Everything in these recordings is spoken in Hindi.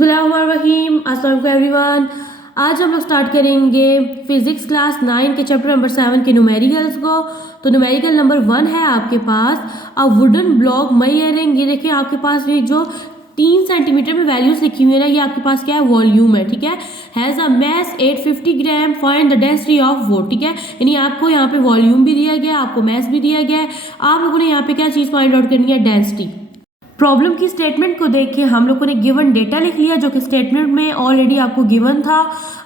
बिस्मिल्लाहिर्रहमानिर्रहीम। अस्सलाम वालेकुम एवरीवन। आज हम लोग स्टार्ट करेंगे फिजिक्स क्लास 9 के चैप्टर नंबर 7 के न्यूमेरिकल्स को। तो न्यूमेरिकल नंबर 1 है आपके पास अ वुडन ब्लॉक मेजरिंग। ये देखिए आपके पास ये जो 3 सेंटीमीटर में वैल्यूज लिखी हुई है ना, ये आपके पास क्या है, वॉल्यूम है। ठीक है, has a mass 850 gram, find the density of वो। ठीक है, यानी आपको यहाँ पे वॉल्यूम भी दिया गया, आपको मैस भी दिया गया है। आप लोगों ने यहाँ पे क्या चीज़ फाइंड आउट करनी है, डेंसिटी। प्रॉब्लम की स्टेटमेंट को देख के हम लोगों ने गिवन डेटा लिख लिया जो कि स्टेटमेंट में ऑलरेडी आपको गिवन था।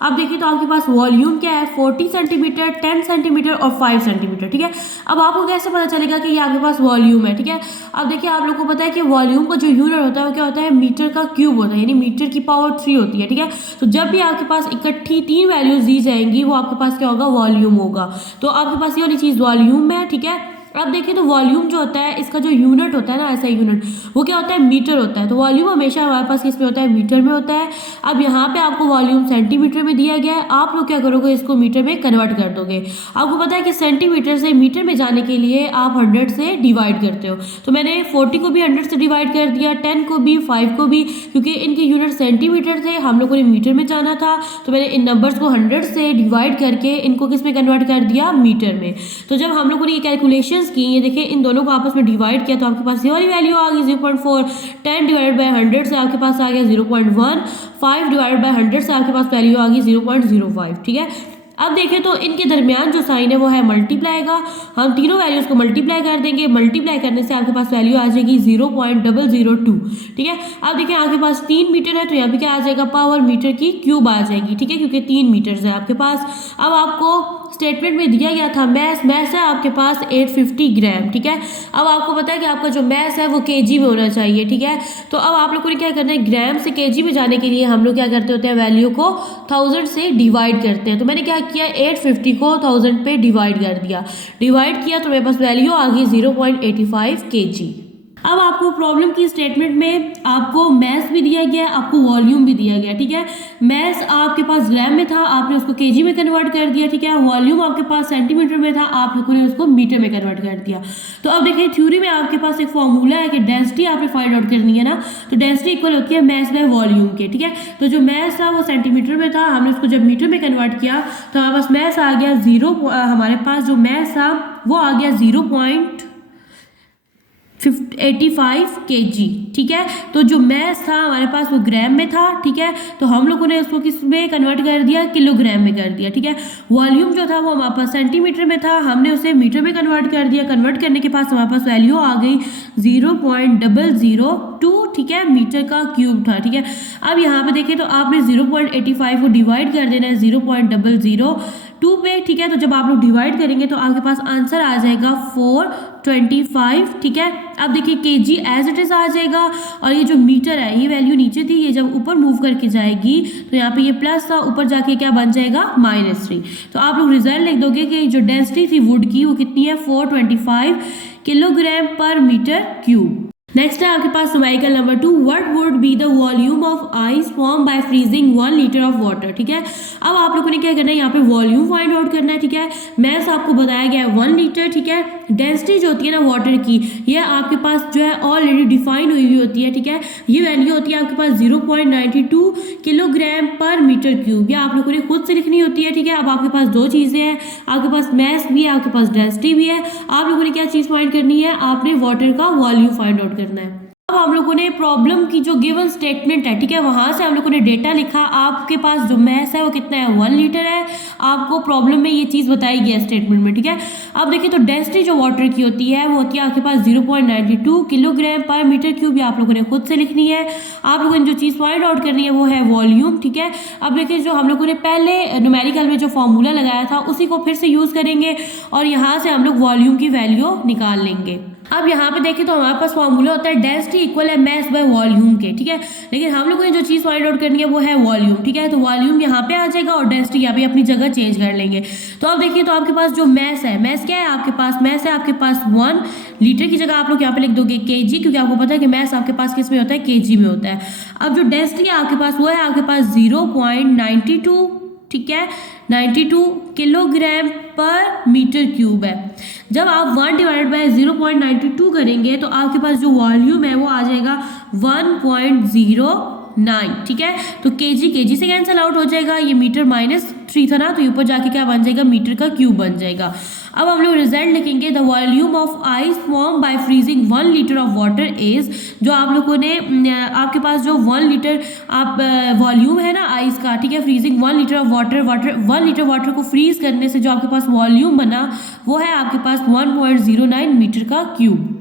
अब देखिए तो आपके पास वॉल्यूम क्या है, 40 सेंटीमीटर, 10 सेंटीमीटर और 5 सेंटीमीटर। ठीक है, अब आपको कैसे पता चलेगा कि ये आपके पास वॉल्यूम है। ठीक है, अब देखिए आप लोग को पता है कि वॉल्यूम का जो यूनिट होता है वो क्या होता है, मीटर का क्यूब होता है, यानी मीटर की पावर 3 होती है। ठीक है, तो जब भी आपके पास इकट्ठी 3 वैल्यूज दी जाएंगी वो आपके पास क्या होगा, वॉल्यूम होगा। तो आपके पास ये वाली चीज वॉल्यूम है। ठीक है, अब देखिए तो वॉल्यूम जो होता है इसका जो यूनिट होता है ना, ऐसा यूनिट वो क्या होता है, मीटर होता है। तो वॉल्यूम हमेशा हमारे पास किस में होता है, मीटर में होता है। अब यहाँ पे आपको वॉल्यूम सेंटीमीटर में दिया गया है, आप लोग क्या करोगे, इसको मीटर में कन्वर्ट कर दोगे। आपको पता है कि सेंटीमीटर से मीटर में जाने के लिए आप 100 से डिवाइड करते हो। तो मैंने 40 को भी 100 से डिवाइड कर दिया, 10 को भी, 5 को भी, क्योंकि इनके यूनिट सेंटीमीटर थे, हम लोगों ने मीटर में जाना था। तो मैंने इन नंबर्स को 100 से डिवाइड करके इनको किस में कन्वर्ट कर दिया, मीटर में। तो जब हम लोगों ने ये कैलकुलेशन की, ये देखिए इन दोनों को आपस में डिवाइड किया तो आपके पास ये वाली वैल्यू आ गई 0.4। 10 डिवाइड बाय 100 से आपके पास आ गया 0.1। 5 डिवाइड बाय 100 से आपके पास वैल्यू आ गई 0.05। ठीक है, अब देखें तो इनके दरमियान जो साइन है वो है मल्टीप्लाई का। हम तीनों वैल्यूज को मल्टीप्लाई कर देंगे, मल्टीप्लाई करने से आपके पास वैल्यू आ जाएगी 0.002। ठीक है, अब देखिए आपके पास 3 मीटर है तो यहाँ पे क्या आ जाएगा, पावर मीटर की क्यूब आ जाएगी। ठीक है, क्योंकि 3 मीटर है आपके पास। अब आपको स्टेटमेंट में दिया गया था मैस है आपके पास 850 ग्राम। ठीक है, अब आपको पता है कि आपका जो मैस है वो केजी में होना चाहिए। ठीक है, तो अब आप लोग को क्या करना है, ग्राम से केजी में जाने के लिए हम लोग क्या करते होते हैं, वैल्यू को 1000 से डिवाइड करते हैं। तो मैंने क्या किया, 850 को 1000 पे डिवाइड कर दिया, डिवाइड किया तो मेरे पास वैल्यू आ गई 0.85 kg। अब आपको प्रॉब्लम की स्टेटमेंट में आपको मैस भी दिया गया, आपको वॉल्यूम भी दिया गया। ठीक है, मैस आपके पास ग्राम में था, आपने उसको केजी में कन्वर्ट कर दिया। ठीक है, वॉल्यूम आपके पास सेंटीमीटर में था, आप लोगों ने उसको मीटर में कन्वर्ट कर दिया। तो अब देखिए थ्योरी में आपके पास एक फॉर्मूला है कि डेंसिटी आपने फाइंड आउट करनी है ना, तो डेंसिटी इक्वल होती है मैस बाय वॉल्यूम के। ठीक है, तो जो मैस था वो सेंटीमीटर में था, हमने उसको जब मीटर में कन्वर्ट किया तो हमारे पास मैस आ गया हमारे पास जो मैस था वो आ गया 0.85 kg। ठीक है, तो जो मैस था हमारे पास वो ग्राम में था। ठीक है, तो हम लोगों ने उसको किस में कन्वर्ट कर दिया, किलोग्राम में कर दिया। ठीक है, वॉल्यूम जो था वो हमारे पास सेंटीमीटर में था, हमने उसे मीटर में कन्वर्ट कर दिया। कन्वर्ट करने के पास हमारे पास वैल्यू आ गई 0.002। ठीक है, मीटर का क्यूब था। ठीक है, अब यहाँ पे देखें तो आपने 0.85 को डिवाइड कर देना है 0.002 पे। ठीक है, तो जब आप लोग डिवाइड करेंगे तो आपके पास आंसर आ जाएगा 425। ठीक है, अब देखिए केजी एज इट इज आ जाएगा, और ये जो मीटर है ये वैल्यू नीचे थी, ये जब ऊपर मूव करके जाएगी तो यहाँ पे ये प्लस था, ऊपर जाके क्या बन जाएगा, -3। तो आप लोग रिजल्ट लिख दोगे कि जो डेंसिटी थी वुड की वो कितनी है, 425 kilogram per metre cube. Next है आपके पास numerical number 2, what would be the volume of ice form by freezing 1 litre of water. ठीक है, अब आप लोगों ने क्या करना है, यहाँ पे वॉल्यूम फाइंड आउट करना है। ठीक है, मैस आपको बताया गया है 1 लीटर। ठीक है, डेंसिटी जो होती है ना वाटर की, ये आपके पास जो है ऑलरेडी डिफाइन हुई हुई होती है। ठीक है, ये वैल्यू होती है आपके पास 0.92 किलोग्राम पर मीटर क्यूब, ये आप लोगों ने खुद से लिखनी होती है। ठीक है, अब आपके पास दो चीजें हैं, आपके पास मैस भी है, आपके पास डेंसिटी भी है। आप लोगों ने क्या चीज फाइंड करनी है, आपने वाटर का वॉल्यूम फाइंड आउट करना है। अब हम लोगों ने प्रॉब्लम की जो गिवन स्टेटमेंट है, ठीक है, वहां से हम लोगों ने डेटा लिखा, आपके पास जो मैस है वो कितना है, 1 लीटर है। आपको प्रॉब्लम में ये चीज बताई गई है स्टेटमेंट में। ठीक है, अब देखिए तो डेंसिटी जो वाटर की होती है वो होती है आपके पास 0.92 किलोग्राम पर मीटर क्यूब, आप लोगों ने खुद से लिखनी है। आप लोगों ने जो चीज फाइंड आउट करनी है वो है वॉल्यूम। ठीक है, अब देखिए जो हम लोगों ने पहले न्यूमेरिकल में जो फॉर्मूला लगाया था उसी को फिर से यूज करेंगे और यहाँ से हम लोग वॉल्यूम की वैल्यू निकाल लेंगे। अब यहाँ पे देखें तो हमारे पास फॉर्मूला होता है डेंसिटी इक्वल है मैस बाय वॉल्यूम के। ठीक है, लेकिन हम लोगों ने जो चीज़ फाइंड आउट करनी है वो है वॉल्यूम। ठीक है, तो वॉल्यूम यहाँ पे आ जाएगा और डेंसिटी यहाँ पे अपनी जगह चेंज कर लेंगे। तो अब देखिए तो आपके पास जो मैस है, मैस क्या है आपके पास, मैस है आपके पास 1 लीटर की जगह आप लोग यहाँ पे लिख दोगे केजी, क्योंकि आपको पता है कि मैस आपके पास किस में होता है, केजी में होता है। अब जो डेंसिटी है आपके पास वो है आपके पास 0.92। ठीक है, 92 किलोग्राम पर मीटर क्यूब है। जब आप 1 डिवाइड बाय 0.92 करेंगे तो आपके पास जो वॉल्यूम है वो आ जाएगा 1.0 9, ठीक है। तो केजी से कैंसिल आउट हो जाएगा, ये मीटर -3 था ना, तो ऊपर जाके क्या बन जाएगा, मीटर का क्यूब बन जाएगा। अब हम लोग रिजल्ट लिखेंगे, the volume of ice form by freezing 1 litre of water is, जो आप लोगों ने आपके पास जो 1 लीटर आप वॉल्यूम है ना आइस का, ठीक है, freezing 1 litre of water 1 litre water को फ्रीज करने से जो आपके पास वॉल्यूम बना वो है आपके पास 1.09 मीटर का क्यूब।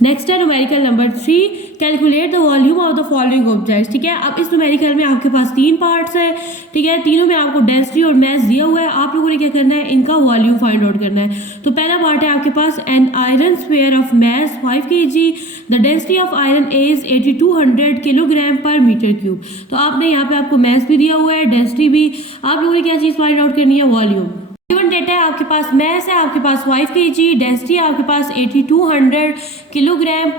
नेक्स्ट है numerical number 3, calculate the volume of the following objects, ठीक है। अब इस न्यूमेरिकल में आपके पास 3 पार्ट्स हैं, ठीक है, तीनों में आपको डेंसिटी और मास दिया हुआ है, आप लोगों ने क्या करना है, इनका वॉल्यूम फाइंड आउट करना है। तो पहला पार्ट है आपके पास an iron sphere of mass 5 kg, the density of iron is 8200 kilogram per metre cube. तो आपने यहाँ पे आपको मास भी दिया हुआ है, डेंसिटी भी, आप लोगों ने क्या चीज़ फाइंड आउट करनी है, वॉल्यूम। गिवन डेटा है आपके पास, मास है आपके पास 5 kg, डेंसिटी है आपके पास 8200 किलोग्राम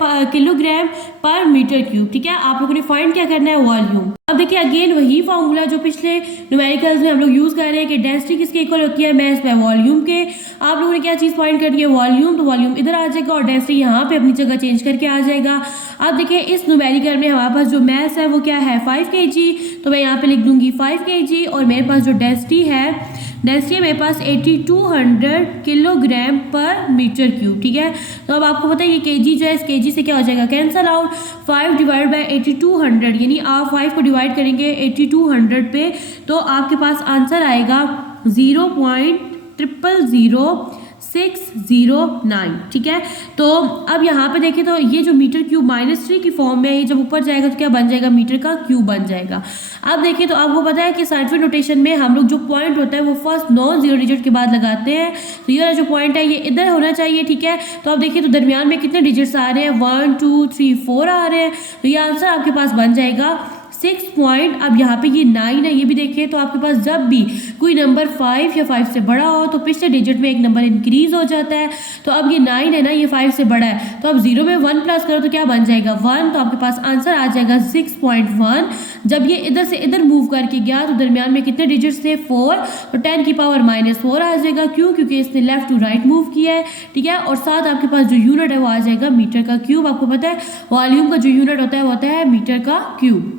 पर मीटर क्यूब, ठीक है। आप लोगों ने फाइंड क्या करना है, वॉल्यूम। अब देखिए अगेन वही फॉर्मूला जो पिछले न्यूमेरिकल्स में हम लोग यूज कर रहे हैं कि डेंसिटी किसके इक्वल होती है, मास बाय वॉल्यूम के। आप लोगों ने क्या चीज फाइंड करनी है, वॉल्यूम, तो वॉल्यूम इधर आ जाएगा और डेंसिटी यहाँ पे अपनी जगह चेंज करके आ जाएगा। अब देखिए इस न्यूमेरिकल में हमारे पास जो मास है वो क्या है, 5 kg, तो मैं यहाँ पे लिख दूंगी 5 kg, और मेरे पास जो डेंसिटी है मेरे पास 8200 किलोग्राम पर मीटर क्यूब, ठीक है। तो अब आपको पता है ये केजी जो है, इस केजी से क्या हो जाएगा, कैंसल आउट, 5 डिवाइड बाय 8200, यानी आप 5 को डिवाइड करेंगे 8200 पे, तो आपके पास आंसर आएगा 0.000609, ठीक है। तो अब यहाँ पे देखें तो ये जो मीटर क्यूब -3 की फॉर्म में, ये जब ऊपर जाएगा तो क्या बन जाएगा, मीटर का क्यूब बन जाएगा। अब देखिए तो आपको पता है कि साइंटिफिक नोटेशन में हम लोग जो पॉइंट होता है वो फर्स्ट नॉन जीरो डिजिट के बाद लगाते हैं, तो ये जो पॉइंट है ये इधर होना चाहिए, ठीक है। तो अब देखिए तो दरमियान में कितने डिजिट्स आ रहे हैं, 1 2 3 4 आ रहे हैं, तो ये आंसर आपके पास बन जाएगा 6 पॉइंट। अब यहाँ पे ये 9 है, ये भी देखिए, तो आपके पास जब भी कोई नंबर 5 या 5 से बड़ा हो तो पिछले डिजिट में एक नंबर इंक्रीज हो जाता है। तो अब ये 9 है ना, ये 5 से बड़ा है, तो अब 0 में 1 प्लस करो तो क्या बन जाएगा, 1, तो आपके पास आंसर आ जाएगा 6.1। जब ये इधर से इधर मूव करके गया तो दरमियान में कितने डिजिट्स थे, 4, तो 10 की पावर -4 आ जाएगा, क्यों, क्योंकि इसने लेफ्ट टू राइट मूव किया है, ठीक है। और साथ आपके पास जो यूनिट है वो आ जाएगा मीटर का क्यूब। आपको पता है वॉल्यूम का जो यूनिट होता है वो होता है मीटर का क्यूब।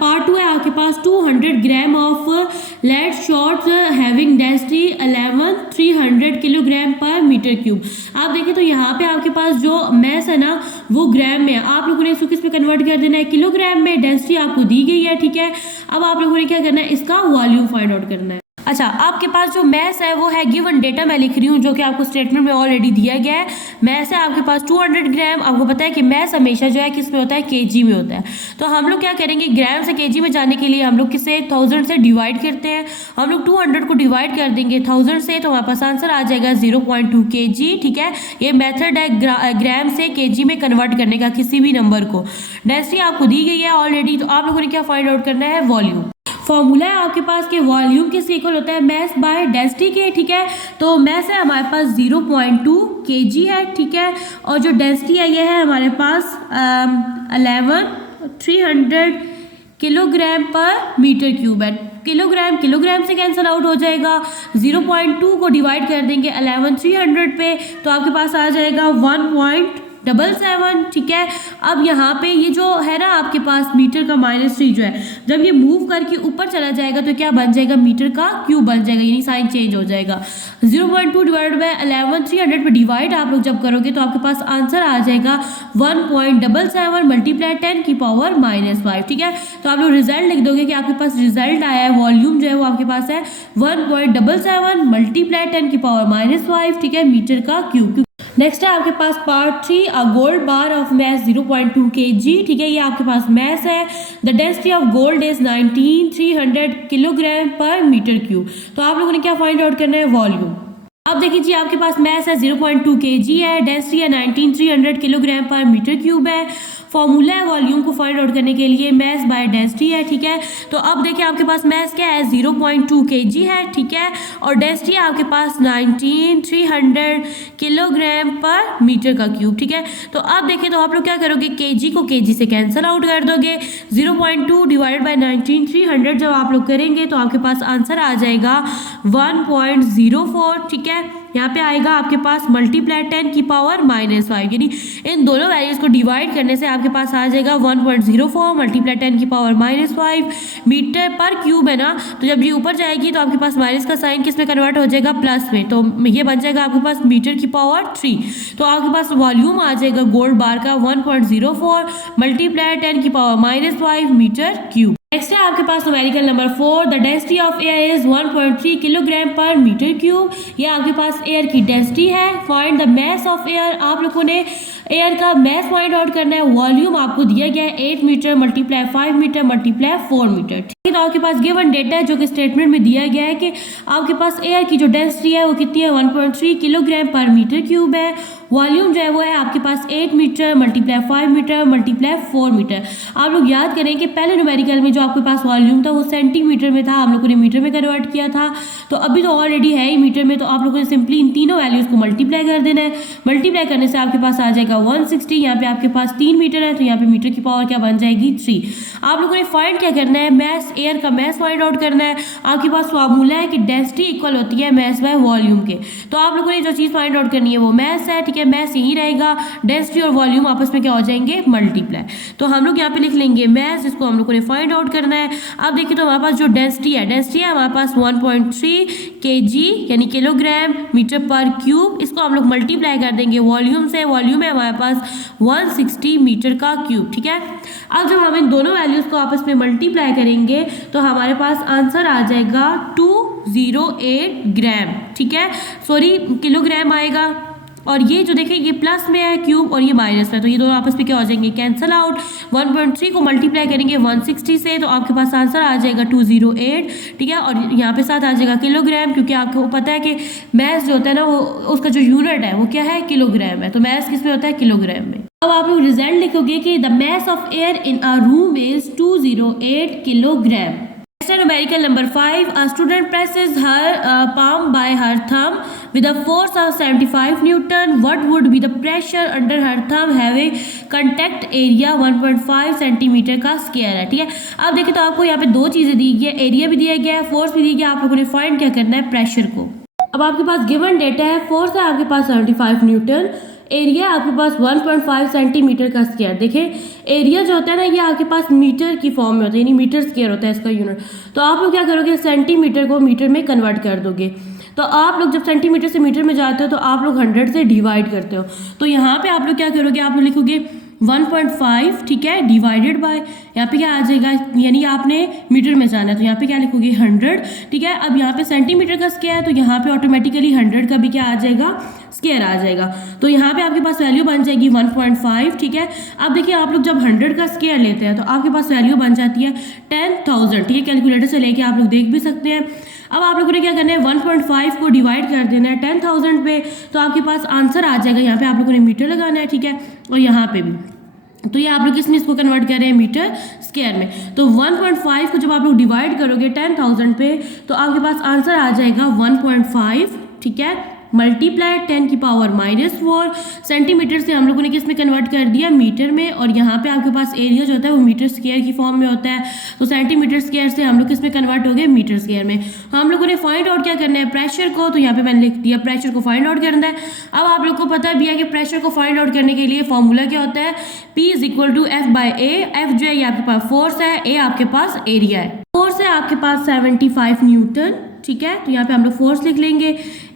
पार्ट 2 है आपके पास 200 gram of lead shot having density 11300 kilogram per metre cube. आप देखें तो यहाँ पे आपके पास जो मास है ना वो ग्राम में है, आप लोगों ने इसको किस में कन्वर्ट कर देना है, किलोग्राम में। डेंसिटी आपको दी गई है, ठीक है। अब आप लोगों ने क्या करना है, इसका वॉल्यूम फाइंड आउट करना है। अच्छा, आपके पास जो मास है वो है गिवन डेटा मैं लिख रही हूँ जो कि आपको स्टेटमेंट में ऑलरेडी दिया गया है। मास है आपके पास 200 ग्राम। आपको पता है कि मास हमेशा जो है किस में होता है, केजी में होता है। तो हम लोग क्या करेंगे, ग्राम से केजी में जाने के लिए हम लोग किसे 1000 से डिवाइड करते हैं। हम लोग 200 को डिवाइड कर देंगे 1000 से, तो हमारे पास आंसर आ जाएगा 0.2 kg, ठीक है। ये मेथड है ग्राम से केजी में कन्वर्ट करने का किसी भी नंबर को। डेंसिटी आपको दी गई है ऑलरेडी, तो आप लोगों ने क्या फाइंड आउट करना है, वॉल्यूम। फॉर्मूला है आपके पास कि वॉल्यूम किसके इक्वल होता है, मास बाय डेंसिटी के, ठीक है। तो मास है हमारे पास 0.2 kg है, ठीक है। और जो डेंसिटी है ये है हमारे पास 11300 किलोग्राम पर मीटर क्यूब है। किलोग्राम से कैंसिल आउट हो जाएगा, 0.2 को डिवाइड कर देंगे 11300 पे, तो आपके पास आ जाएगा 1.77, ठीक है। अब यहाँ पे ये जो है ना आपके पास मीटर का -3 जो है, जब ये मूव करके ऊपर चला जाएगा तो क्या बन जाएगा, मीटर का क्यूब बन जाएगा, यानी साइन चेंज हो जाएगा। 0.2 डिवाइड बाय 11300 पे डिवाइड आप लोग जब करोगे तो आपके पास आंसर आ जाएगा 1.77 मल्टीप्लाई 10 की पावर -5, ठीक है। तो आप लोग रिजल्ट लिख दोगे कि आपके पास रिजल्ट आया है, वॉल्यूम जो है वो आपके पास है 1.77 मल्टीप्लाई 10 की पावर -5, ठीक है, मीटर का क्यूब। नेक्स्ट है आपके पास part 3, a gold bar of mass 0.2 kg, ठीक है। ये आपके पास मास है, the density of gold is 19300 kilogram per metre cube. तो आप लोगों ने क्या फाइंड आउट करना है, वॉल्यूम। अब देखिए जी, आपके पास मास है 0.2 kg है, डेंसिटी है 19300 किलोग्राम पर मीटर क्यूब है। फॉर्मूला है वॉल्यूम को फाइंड आउट करने के लिए, मास बाय डेंसिटी है, ठीक है। तो अब देखिए आपके पास मास क्या है, 0.2 kg है, ठीक है। और डेंसिटी है आपके पास 19300 किलोग्राम पर मीटर का क्यूब, ठीक है। तो अब देखिए तो आप लोग क्या करोगे, केजी को केजी से कैंसिल आउट कर दोगे। 0.2 डिवाइड बाय 19300 जब आप लोग करेंगे तो आपके पास आंसर आ जाएगा 1.04, ठीक है। यहाँ पे आएगा आपके पास मल्टीप्लाई 10 की पावर -5, यानी इन दोनों वैल्यूज को डिवाइड करने से आपके पास आ जाएगा 1.04 मल्टीप्लाई 10 की पावर -5 मीटर पर क्यूब है ना। तो जब ये ऊपर जाएगी तो आपके पास माइनस का साइन किस में कन्वर्ट हो जाएगा, प्लस में, तो ये बन जाएगा आपके पास मीटर की पावर 3। तो आपके पास वॉल्यूम आ जाएगा गोल्ड बार का 1.04 मल्टीप्लाई 10 की पावर -5 मीटर क्यूब। नेक्स्ट है आपके पास numerical number 4, the density of air is 1.3 kilogram per metre cube. ये आपके पास एयर की डेंसिटी है। Find the mass of air, आप लोगों ने एयर का मास फाइंड आउट करना है। वॉल्यूम आपको दिया गया है 8 metre multiply 5 metre multiply 4 metre. ठीक है, तो आपके पास गिवन डेटा है जो कि स्टेटमेंट में दिया गया है कि आपके पास एयर की जो डेंसिटी है वो कितनी है, 1.3 किलोग्राम पर मीटर क्यूब है। वॉल्यूम जो है वो है आपके पास 8 metre multiply 5 metre multiply 4 metre. आप लोग याद करें कि पहले न्यूमेरिकल में जो आपके पास वॉल्यूम था वो सेंटीमीटर में था, हम लोगों ने मीटर में कन्वर्ट किया था। तो अभी तो ऑलरेडी है ही मीटर में, तो आप लोगों ने सिंपली इन तीनों वैल्यूज को मल्टीप्लाई कर देना है। मल्टीप्लाई करने से आपके पास आ जाएगा 160। यहाँ पे आपके पास 3 मीटर है तो यहाँ पे मीटर की पावर क्या बन जाएगी, 3। आप लोगों ने फाइंड क्या करना है, मैस, एयर का मैस फाइंड आउट करना है। आपके पास फार्मूला है कि डेंसिटी इक्वल होती है मैस बाय वॉल्यूम के। तो आप लोगों ने जो चीज़ फाइंड आउट करनी है वो मैस है। ठीक है, मैस यही रहेगा, डेंसिटी और वॉल्यूम आपस में क्या हो जाएंगे, मल्टीप्लाई। तो हम लोग यहाँ पे लिख लेंगे मैस, जिसको हम लोगों ने फाइंड आउट करना है। अब देखिए तो हमारे पास जो डेंसिटी है हमारे पास 1.3 kg यानी किलोग्राम मीटर पर क्यूब। इसको हम लोग मल्टीप्लाई कर देंगे वॉल्यूम से। वॉल्यूम है हमारे पास 160 मीटर का क्यूब। ठीक है, अब जब हम इन दोनों वैल्यूज को आपस में मल्टीप्लाई करेंगे तो हमारे पास आंसर आ जाएगा 208 ग्राम। ठीक है, सॉरी किलोग्राम आएगा। और ये जो देखें ये प्लस में है क्यूब और ये माइनस में, तो ये दोनों आपस में क्या हो जाएंगे, कैंसिल आउट। 1.3 को मल्टीप्लाई करेंगे 160 से तो आपके पास आंसर आ जाएगा 208। ठीक है, और यहाँ पे साथ आ जाएगा किलोग्राम, क्योंकि आपको पता है कि मैस जो होता है ना वो उसका जो यूनिट है वो क्या है, किलोग्राम है। तो मैस किस में होता है, किलोग्राम में। अब आप लोग रिजल्ट लिखोगे कि the mass of air in a room is 208 kilogram. Numerical number 5, a student presses her palm by her thumb with a force of 75 Newton. What would be the pressure under her thumb having contact area 1.5 centimetre का स्क्वायर है। ठीक है, अब देखिए तो आपको यहाँ पे दो चीज़ें दी गई है, एरिया भी दिया गया है, फोर्स भी दिया गया। आप लोगों ने फाइंड क्या करना है, प्रेशर को। अब आपके पास गिवन डेटा है, फोर्स है आपके पास 75 न्यूटन, एरिया आपके पास 1.5 सेंटीमीटर का स्क्वायर। देखें एरिया जो होता है ना ये आपके पास मीटर की फॉर्म में होता है, यानी मीटर स्क्वायर होता है इसका यूनिट। तो आप लोग क्या करोगे, सेंटीमीटर को मीटर में कन्वर्ट कर दोगे। तो आप लोग जब सेंटीमीटर से मीटर में जाते हो तो आप लोग 100 से डिवाइड करते हो। तो यहाँ पे आप लोग क्या करोगे, आप लोग लिखोगे 1.5, ठीक है, डिवाइडेड बाय, यहाँ पे क्या आ जाएगा, यानी आपने मीटर में जाना है तो यहाँ पे क्या लिखोगे 100। ठीक है, अब यहाँ पे सेंटीमीटर का स्क्वायर है तो यहाँ पे ऑटोमेटिकली 100 का भी क्या आ जाएगा, स्क्वायर आ जाएगा। तो यहाँ पे आपके पास वैल्यू बन जाएगी 1.5। ठीक है, अब देखिए आप लोग जब 100 का स्क्वायर लेते हैं तो आपके पास वैल्यू बन जाती है 10,000। ठीक है, कैलकुलेटर से लेके आप लोग देख भी सकते हैं। अब आप लोगों ने क्या करना है, 1.5 को डिवाइड कर देना है 10,000 पे, तो आपके पास आंसर आ जाएगा। यहाँ पे आप लोगों ने मीटर लगाना है। ठीक है, और यहाँ पे भी, तो ये आप लोग किसमें इसको कन्वर्ट कर रहे हैं, मीटर स्क्वायर में। तो 1.5 को जब आप लोग डिवाइड करोगे 10,000 पे तो आपके पास आंसर आ जाएगा 1.5। ठीक है, मल्टीप्लाई 10 की पावर -4 सेंटीमीटर से हम लोगों ने किस में कन्वर्ट कर दिया, मीटर में। और यहाँ पे आपके पास एरिया जो होता है वो मीटर स्क्वायर की फॉर्म में होता है, तो सेंटीमीटर स्क्वायर से हम लोग किस में कन्वर्ट हो गए, मीटर स्क्वायर में। हम लोगों ने फाइंड आउट क्या करना है, प्रेशर को। तो यहाँ पे मैंने लिख दिया प्रेशर को फाइंड आउट करना है। अब आप लोग को पता भी है कि प्रेशर को फाइंड आउट करने के लिए फॉर्मूला क्या होता है, P = F/A। F जो है ये आपके पास फोर्स है, A आपके पास एरिया है। फोर्स है आपके पास 75 न्यूटन। ठीक है, तो यहाँ पे हम लोग फोर्स लिख लेंगे।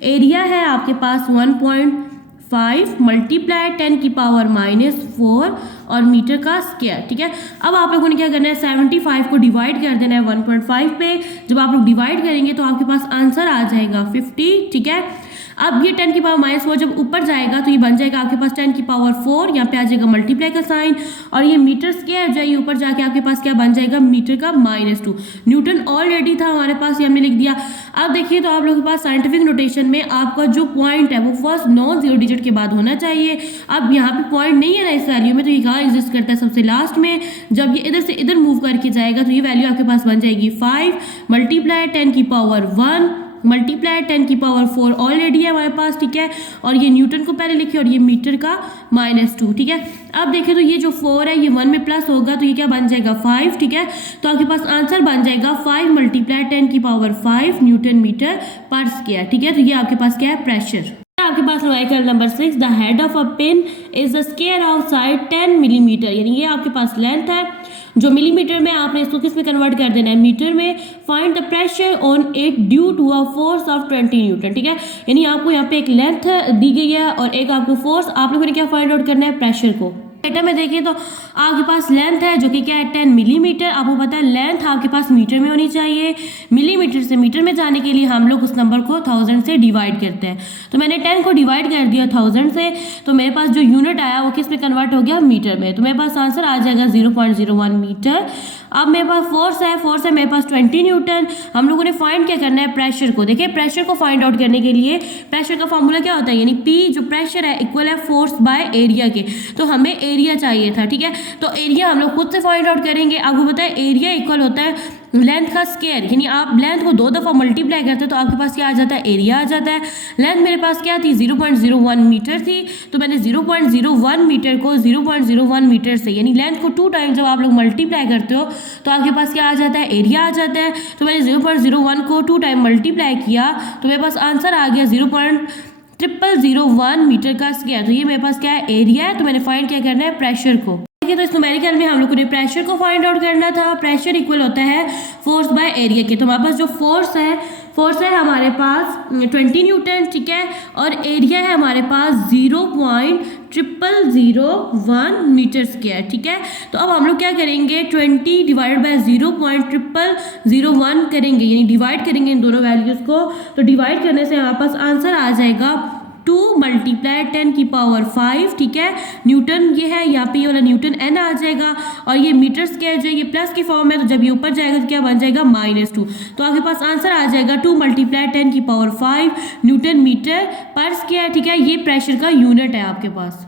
एरिया है आपके पास 1.5 मल्टीप्लाई 10 की पावर -4 और मीटर का स्क्वायर। ठीक है, अब आप लोगों ने क्या करना है, 75 को डिवाइड कर देना है 1.5 पे। जब आप लोग डिवाइड करेंगे तो आपके पास आंसर आ जाएगा 50। ठीक है, अब ये 10 की पावर -4 जब ऊपर जाएगा तो ये बन जाएगा आपके पास 10 की पावर 4, यहाँ पे आ जाएगा मल्टीप्लाई का साइन, और ये मीटर स्क्वायर जो है ऊपर जाके आपके पास क्या बन जाएगा, मीटर का -2। न्यूटन ऑलरेडी था हमारे पास, ये हमने लिख दिया। अब देखिए तो आप लोगों के पास साइंटिफिक नोटेशन में आपका जो पॉइंट है वो फर्स्ट नॉन जीरो डिजिट के बाद होना चाहिए। अब यहाँ पे पॉइंट नहीं है ना इस वैल्यू में, तो ये कहाँ एग्जिस्ट करता है, सबसे लास्ट में। जब ये इधर से इधर मूव करके जाएगा तो ये वैल्यू आपके पास बन जाएगी 5 मल्टीप्लाई 10 की पावर 1 मल्टीप्लाई 10 की पावर 4 ऑलरेडी है हमारे पास, ठीक है, और ये न्यूटन को पहले लिखे और ये मीटर का -2, ठीक है। अब देखें तो ये जो 4 है ये 1 में प्लस होगा तो ये क्या बन जाएगा 5, ठीक है। तो आपके पास आंसर बन जाएगा 5 मल्टीप्लाई 10 की पावर 5 न्यूटन मीटर पर स्क्वायर, ठीक है। तो ये आपके पास क्या है, प्रेशर। आपके पास numerical number 6, the head of a pin is the square of side 10 millimetre, यानी ये आपके पास लेंथ है जो मिलीमीटर में, आपने इसको किस में कन्वर्ट कर देना है, मीटर में। Find the pressure on it due to a force of 20 newton, ठीक है। यानी आपको यहाँ पे एक लेंथ दी गई है और एक आपको फोर्स, आप लोगों ने क्या फाइंड आउट करना है, प्रेशर को। डेटा में देखिए तो आपके पास लेंथ है जो कि क्या है 10 मिलीमीटर। आपको पता है लेंथ आपके पास मीटर में होनी चाहिए, मिलीमीटर से मीटर में जाने के लिए हम लोग उस नंबर को 1000 से डिवाइड करते हैं। तो मैंने 10 को डिवाइड कर दिया 1000 से, तो मेरे पास जो यूनिट आया वो किस में कन्वर्ट हो गया, मीटर में। तो मेरे पास आंसर आ जाएगा 0.01 मीटर। अब मेरे पास फोर्स है मेरे पास 20 न्यूटन। हम लोगों ने फाइंड क्या करना है, प्रेशर को। देखिए प्रेशर को फाइंड आउट करने के लिए प्रेशर का फॉर्मूला क्या होता है, यानी P जो प्रेशर है इक्वल है फोर्स बाय एरिया के। तो हमें एरिया चाहिए था, ठीक है। तो एरिया हम लोग खुद से फाइंड आउट करेंगे। आपको पता है एरिया इक्वल होता है लेंथ का स्क्वायर, यानी आप लेंथ को 2 दफ़ा मल्टीप्लाई करते हैं तो आपके पास क्या आ जाता है, एरिया आ जाता है। लेंथ मेरे पास क्या थी, 0.01 मीटर थी, तो मैंने 0.01 मीटर को 0.01 मीटर से, यानी लेंथ को 2 टाइम्स जब आप लोग मल्टीप्लाई करते हो तो आपके पास क्या आ जाता है, एरिया आ जाता है। तो मैंने 0.01 को 2 टाइम मल्टीप्लाई किया तो मेरे पास आंसर आ गया 0.0001 मीटर का स्क्वायर। तो ये मेरे पास क्या है, एरिया है। तो मैंने फाइंड क्या करना है, प्रेशर को। तो इस न्यूमेरिकल में हम लोगों ने प्रेशर को फाइंड आउट करना था। प्रेशर इक्वल होता है फोर्स बाय एरिया के। तो हमारे पास जो फोर्स है हमारे पास 20 न्यूटन, ठीक है, और एरिया है हमारे पास 0.0001 मीटर स्क्वायर, ठीक है। तो अब हम लोग क्या करेंगे, 20 डिवाइड बाय 0.0001 करेंगे, यानी डिवाइड करेंगे इन दोनों वैल्यूज को। तो डिवाइड करने से हमारे पास आंसर आ जाएगा 2 मल्टीप्लाई 10 की पावर 5, ठीक है। न्यूटन ये है, यहाँ पे ये वाला न्यूटन n आ जाएगा और ये मीटर स्क्वायर जो है ये प्लस की फॉर्म है, तो जब ये ऊपर जाएगा तो क्या बन जाएगा, -2। तो आपके पास आंसर आ जाएगा 2 मल्टीप्लाई 10 की पावर 5 न्यूटन मीटर पर स्क्वायर, ठीक है। ये प्रेशर का यूनिट है आपके पास।